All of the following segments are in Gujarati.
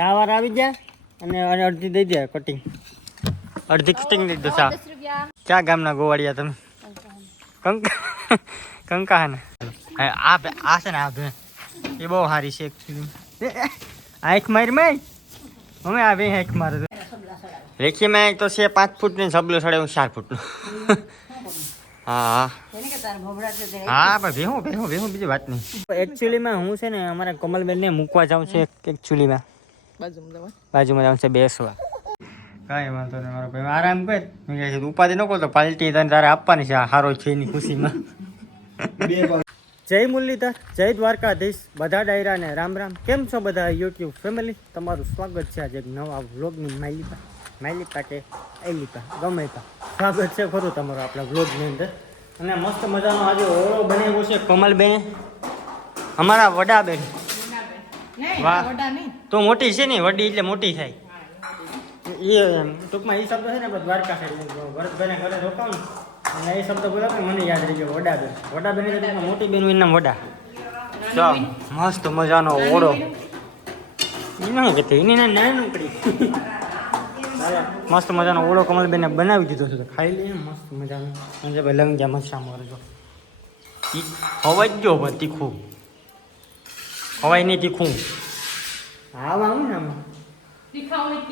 સાવાર આવી ગયા અને અડધી દઈ દે કટિંગ અડધી કટિંગ દઈ દો સા ક્યાં ગામના ગોવાળિયા તમે? કંકા કંકા ને આ આ છે ને આ ભે એ બહુ સારી છે. આ એક મારી મેં અમે આ બે એક મારે. રેખી મેં તો છે પાંચ ફૂટની સબલો સડે હું ચાર ફૂટનું હા. હા, પણ ભેહું ભેહું ભેહું બીજી વાત નહીં. એકચ્યુઅલીમાં હું છે ને અમારા કમલબેનને મૂકવા જાઉં છું એકચ્યુઅલીમાં બાજુમાં જવાનું. છે બેસવા. કાંઈ વાંધો નહીં મારો ભાઈ. આરામ કર. મેં કહે છે ઉપાધિ ન તો પાલટી તને તારે આપવાની છે હારો છે એની ખુશીમાં. જય મુરલીધર જય દ્વારકાધીશ. બધા ડાયરાને રામ રામ. કેમ છો બધા યુટ્યુબ ફેમિલી? તમારું સ્વાગત છે આજે એક નવા વ્લોગની માઇલીપા માઇલીપા કે એલીપા ગમે તા. સ્વાગત છે ખરું તમારું આપણા વ્લોગની અંદર. અને મસ્ત મજાનો આજે ઓળો બનાવ્યો છે કમલબેન. અમારા વડાબેન. વાહ. તો મોટી છે ને વડી એટલે મોટી થાય. એ ટૂંકમાં એ શબ્દ છે ને આપણે દ્વારકા સાઈડ ભરતભાઈને ઘરે રોકાવું ને અને એ શબ્દ બોલો ને મને યાદ રહી ગયો વડાબેન. વડાબેન એટલે મોટી બેન નામ વડા જો મસ્ત મજાનો ઓળો. એના કહેતી? એની નાનું પડી. મસ્ત મજાનો ઓળો કમલબેને બનાવી દીધો છે. ખાઈ લઈએ મસ્ત મજાનો. અને ભાઈ લંગ્યા મચ્છા મારજો હવાઈ જ ગયો પણ તીખું. હવાઈ નહીં તીખું. હા આવું ને આમાં કઈ નહીં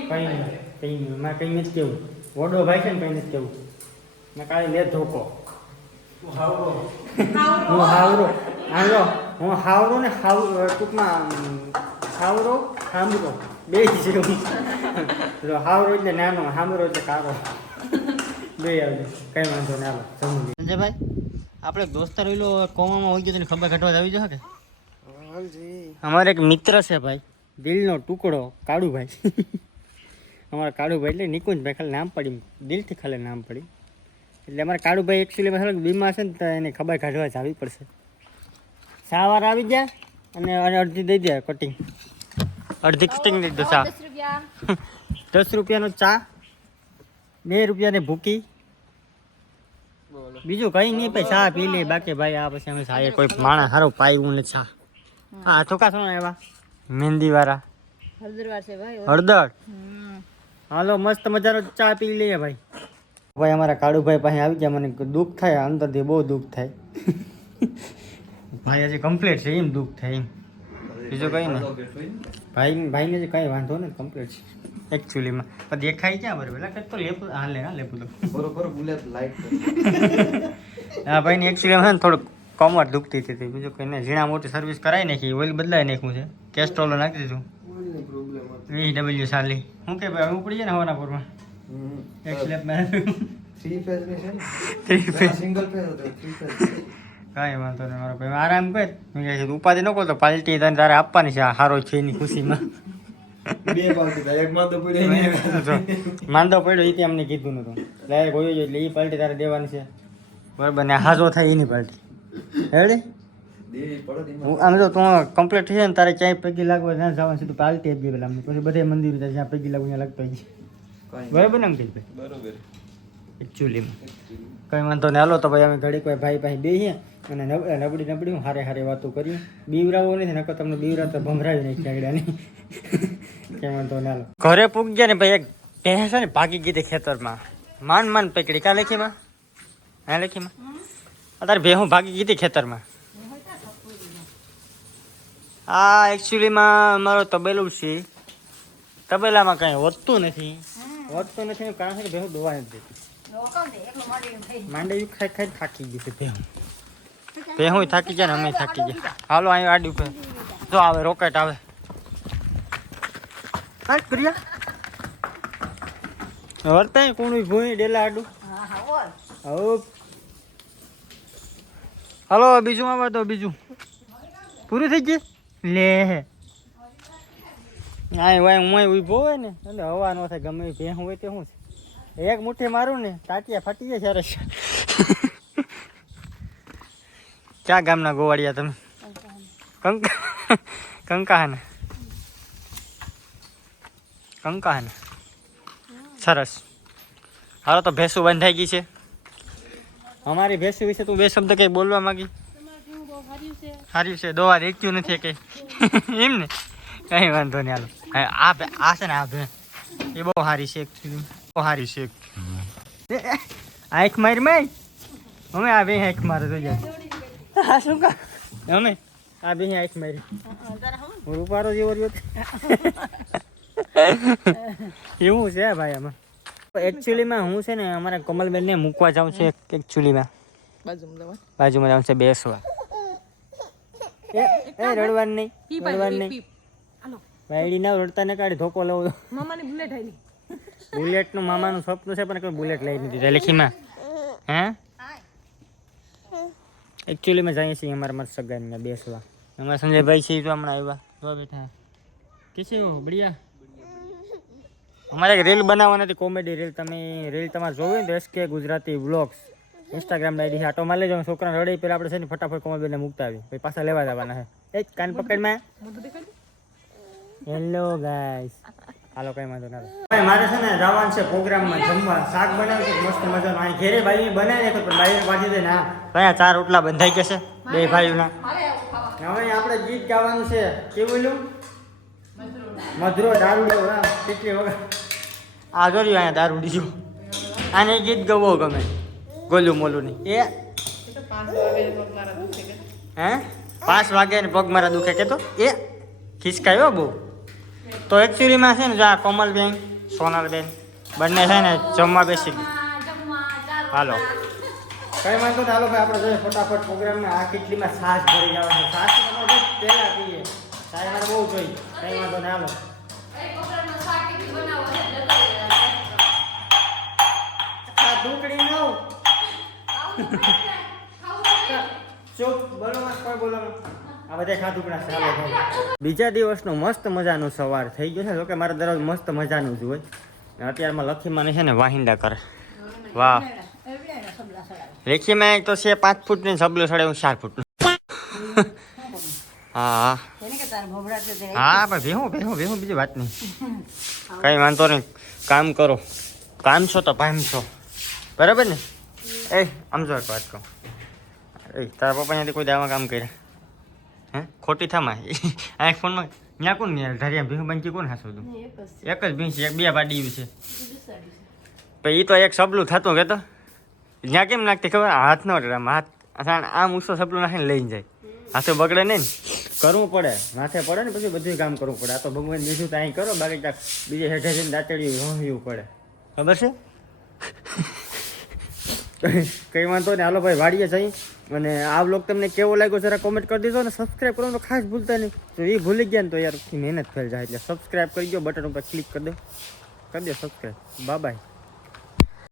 કઈ નહીં. મારે કઈ નથી કેવું વડો ભાઈ છે ને કઈ નથી કેવું મેં કાલે લે ધોકો. હું હાવરો. હાલો હું હાવરો ને હાવ ટૂંકમાં હાવરો હામરો. બે જ છે હું. હાવરો એટલે નાનો હામરો એટલે કારો બે આવજો. કઈ વાંધો ના આવો જમવું સંજયભાઈ આપણે દોસ્તાર ઓઈલો કોમામાં હોય ગયો તને ખબર ઘટવા આવી જશે કે? અમારે એક મિત્ર છે ભાઈ. દિલનો ટુકડો કાળુભાઈ. અમારા કાળુભાઈ એટલે નિકુંજભાઈ ખાલી નામ પડી દિલથી ખાલી નામ પડી. એટલે અમારા કાળુભાઈ એકચ્યુઅલી ખાલી બીમાર છે ને તો એને ખબર કાઢવા જ આવી પડશે. સાવાર આવી ગયા અને અડધી દઈ દે કટિંગ અડધી કટિંગ દઈ દો સા દસ રૂપિયાનો ચા બે રૂપિયાની ભૂકી. બીજું કઈ નહીં પછી ચા પી લે. બાકી ભાઈ આ પછી અમે સાહેબ કોઈ માણસ સારો પાયું ને ચા. હા ચોકા શું એવા. મહેંદી વાળા હળદરવાર છે ભાઈ હળદર? હાલો મસ્ત મજાનો ચા પી લઈએ ભાઈ. ભાઈ અમારા કાળુભાઈ પાસે આવી ગયા મને દુઃખ થાય અંદરથી બહુ દુઃખ થાય. ભાઈ હજી કમ્પ્લીટ છે એમ દુઃખ થાય એમ. બીજું કઈ ને. ભાઈ ભાઈને જે કઈ વાંધો ને કમ્પ્લીટ છે. એકચ્યુઅલીમાં પણ દેખાય ક્યાં બરાબર એટલે તો લેપ હા લે હા લેપું તો. બરોબર બુલેટ લાઈટ. હા ભાઈને એકચ્યુઅલી ને થોડુંક કમર દુખતી હતી. બીજું કંઈ નહીં. ઝીણા મોટી સર્વિસ કરાવી નાખી. ઓઇલ બદલાવી નાખ્યું છે. કેસ્ટ્રોલ નાખી દીધું. વી ડબલ્યુ સાલી. શું કે ભાઈ ઉપડી જાય ને હવાના પૂરમાં એક સ્લેપ માર્યું થ્રી ફેઝની છે Three ને phase. સિંગલ ફેઝ હતો. થ્રી ફેઝ કાંઈ વાંધો નહીં મારો ભાઈ. આરામ કર. મેં કહે છે. ઉપાધિ ન તો પાલટી તને તારે આપવાની છે આ હારો છે એની ખુશીમાં માંદો પડ્યો એ તે અમને કીધું નતું. ડાયરેક્ટ હોય એટલે એ પાલટી તારે દેવાની છે. બરાબર. ને હાજો થાય એની પાલટી. હેડી? હું આમ જો તું કમ્પ્લીટ થઈ જાય ને તારે ક્યાંય પૈકી લાગવા ત્યાં જવાનું છે પાલતી આપી પેલા. પછી બધે મંદિર જાય પૈકી લાગવું ત્યાં લાગતો હોય બરાબર ને અંકિતભાઈ બરાબર. એકચ્યુઅલીમાં. કંઈ વાંધો નહીં. હાલો તો ભાઈ અમે ઘડીક ભાઈ ભાઈ પાસે બેસીએ અને નબળી નબળી હું હારે હારે વાતો કરીએ. બીવરાવો નથી નકર તમને બીવરા તો ભમરાવી નાખી આગળની કંઈ વાંધો નહીં હાલો. ઘરે પૂગ ગયા ને ભાઈ એક ભેંસ છે ને ભાગી ગઈ ખેતરમાં. માન માન પકડી કા લેખીમાં હા લેખીમાં અત્યારે ભેહું ભાગી ગઈ હતી ખેતરમાં આ એકચ્યુઅલીમાં અમારો તબેલું છે તબેલામાં કાંઈ વધતું નથી વધતું નથી એનું કારણ છે કે ભેહું દોવા નથી દેતી માંડવી ખાઈ ખાઈ થાકી ગઈ છે ભેહું ભેહું થાકી ગયા ને અમે થાકી ગયા હાલો અહીં આડી ઉપર જો આવે રોકેટ આવે હા પ્રિયા વર્તાય કોણ ભૂઈ ડેલા આડું હવ હાલો, બીજું આવે તો બીજું. પૂરું થઈ ગયું? લે હા. વાય, હું ઊભો હોય ને, એટલે હવા ન થાય, ગમે ભે હોય તે શું છે? એક મુઠ્ઠી મારું ને, તાટિયા ફાટી જાય સરસ ક્યાં ગામના ગોવાળિયા તમે? કંકા કંકાહાના. કંકાહાના. સરસ. હાલો, તો ભેંસું બંધાઈ ગઈ છે. અમારી ભેંસુ વિશે તું બે શબ્દ કઈ બોલવા માંગી? સારું છે દોવા દેખ્યું નથી કઈ. એમ ને? કઈ વાંધો નહીં હાલો. હે, આ આ છે ને આ ભે એ બહુ સારી છે એકચ્યુઅલી બહુ સારી છે. આંખ મારી માય અમે આ બે આંખ મારે તો જાય. હા શું કા અમે આ બે આંખ મારી. હું રૂપારો જેવો રહ્યો. એવું છે ભાઈ આમાં. એકચ્યુઅલીમાં હું છે ને અમારા કમલબેનને મૂકવા જાઉં છે એકચ્યુઅલીમાં બાજુમાં જાઉં છે બેસવા. એ રડવાનું નહીં રડવાનું નહીં. વાયડી ના રડતા ને કાઢી ધોકો લેવો મામાની બુલેટ આવી બુલેટનું મામાનું સ્વપ્ન છે પણ કોઈ બુલેટ લઈ નથી દીધા લેખીમાં. હે? એકચ્યુઅલી માં જઈએ છીએ અમારા મારા સગાઈને બેસવા. અમારા સંજયભાઈ છે તો હમણાં આવ્યા. જો બેઠા. કેસે હો બઢિયા? અમારે એક રીલ બનાવવાની હતી કોમેડી રીલ તમે રીલ તમારે જોવી ને તો SK Gujarati vlogs Instagram ID આટો મારી લેજો છોકરાને રડી પેલા આપણે છે ને ફટાફટ કોમેડીને મૂકતા આવી પછી પાછા લેવા જવાના છે. એ કાન પકડમાં હેલો ગાઈસ હાલો કઈ વાંધો ના મારે છે ને જવાનું છે પ્રોગ્રામમાં જમવા. શાક બનાવે છે મસ્ત મજાનું. અહીં ઘેરે ભાઈ બનાવી નાખો પણ ભાઈ પાછી દે ના ભાઈ ચાર રોટલા બંધાઈ ગયા છે? બે ભાઈઓના. હવે આપણે ગીત ગાવાનું છે. કેવું મધુરો દારૂડો કેટલી વગર આ જોયું અહીંયા દારૂડી જો. આને ગીત ગવો ગમે. ગોલું મોલું ની એ હે? પાંચ વાગે ને પગ મારા દુખે કે તો? એ ખિસકાયો બહુ. તો એકચ્યુઅલીમાં છે ને જો આ કોમલબેન સોનલબેન બંને છે ને જમવા બેસી હાલો. કઈ વાંધો નહીં હાલો ભાઈ આપણે જોઈએ ફટાફટ પ્રોગ્રામમાં આ કેટલીમાં સાસ ભરી જવાનું છાશ તમારે જો પીએ. સાહેબ બહુ જોઈ કઈ વાંધો નહીં હાલો. ઢોકળી નવ. બીજા દિવસનો મસ્ત મજાનું સવાર થઈ ગયો છે. જોકે મારે દરરોજ મસ્ત મજાનું જ હોય. અત્યારમાં લખીમાં છે ને વાહિંદા કરે. વાહ. એક તો છે પાંચ ફૂટની સબલો સડે, હું ચાર ફૂટ. હા હા. હા, પણ ભેહું ભેહું ભેહું, બીજી વાત નહીં. કઈ વાંધો નહીં. કામ કરો. કામ છો તો પામ છો. બરાબર ને? એ આમ જો વાત કહું. એ તારા પપ્પા ત્યાંથી કોઈ દાવા કામ કર્યા? હે? ખોટી થામાં આ ફોનમાં ત્યાં કોણ ધારિયા ભીહું બંકી કોણ હાસું તું એક જ ભીંસ એક બે પાડી છે. પછી એ તો એક સબલું થતું કહેતો જ્યાં કેમ નાખતી ખબર? હાથ નો આમ હાથ આમ ઊંચો સબલું નાખીને લઈને જાય. હાથે બગડે નહીં ને. કરવું પડે માથે પડે ને પછી બધું કામ કરવું પડે. આ તો ભગવાન બીજું તો અહીં કરો બાકી બીજે હેઠે જઈને દાંતડી હોવું પડે. ખબર છે? કઈ વાંધો નહીં. હાલો ભાઈ, વાડીએ જઈ. અને આ બ્લોગ તમને કેવો લાગ્યો જરા કોમેન્ટ કરી દેજો અને સબસ્ક્રાઇબ કરવાનું તો ખાસ ભૂલતા નહીં. તો એ ભૂલી ગયા ને તો યાર, મહેનત ફેલ જાય. એટલે સબસ્ક્રાઇબ કરી દો બટન ઉપર ક્લિક કરી દો. કરી દો સબસ્ક્રાઈબ બાય બાય